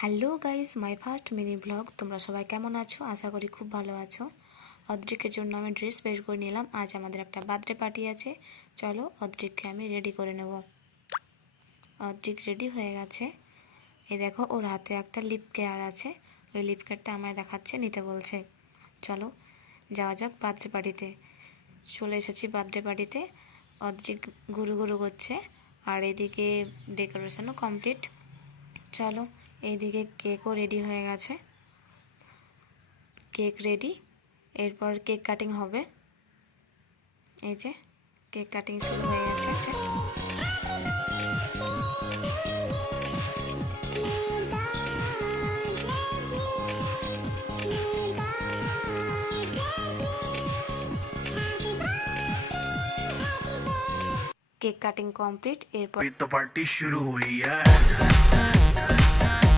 Hello guys, my first mini blog. তোমরা সবাই কেমন আছো? আশা করি খুব ভালো আছো। অদ্রিকের জন্য আমি ড্রেস বের করে নিলাম। আজ আমাদের একটা বার্থডে পার্টি আছে। চলো অদ্রিককে আমি রেডি করে নেব। অদ্রিক রেডি হয়ে গেছে। এই দেখো, ওর হাতে একটা লিপ কেয়ার আছে। ওই লিপ কেয়ারটা আমায় দেখাচ্ছে, নিতে বলছে। চলো যাওয়া যাক বার্থডে পার্টিতে। চলে এসেছি বার্থডে পার্টিতে। অদ্রিক ঘুরু ঘুরু করছে, আর এদিকে ডেকোরেশনও কমপ্লিট। চলো, এইদিকে কেকও রেডি হয়ে গেছে। কেক রেডি, এরপর কেক কাটিং হবে। এই যে কেক কাটিং শুরু হয়ে গেছে। Cake cutting complete. एरपर तो पार्टी शुरू हुई है।